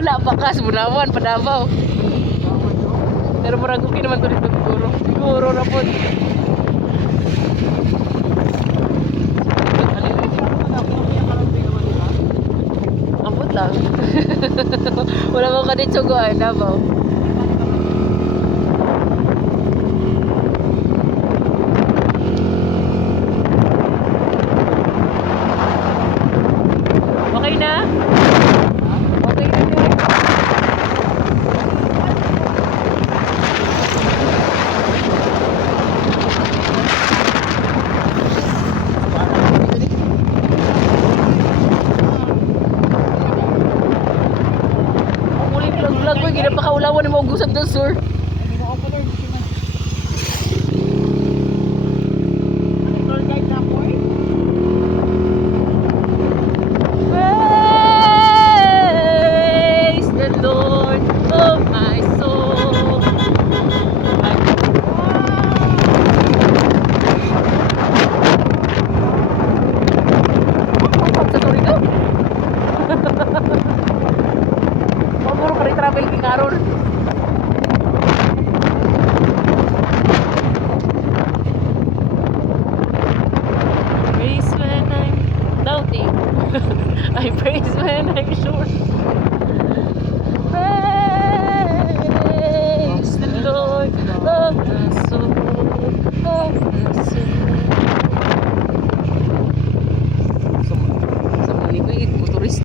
Wala pa kas, Bunawan, Padabaw. Pero murag okay naman to dito siguro. Siguro na po. Ambot lang. Wala ko kanitso ko ay Davao. Okay na? Okay na din. Vlog ko, ginapakaulawan ni mo ugusan doon, sir.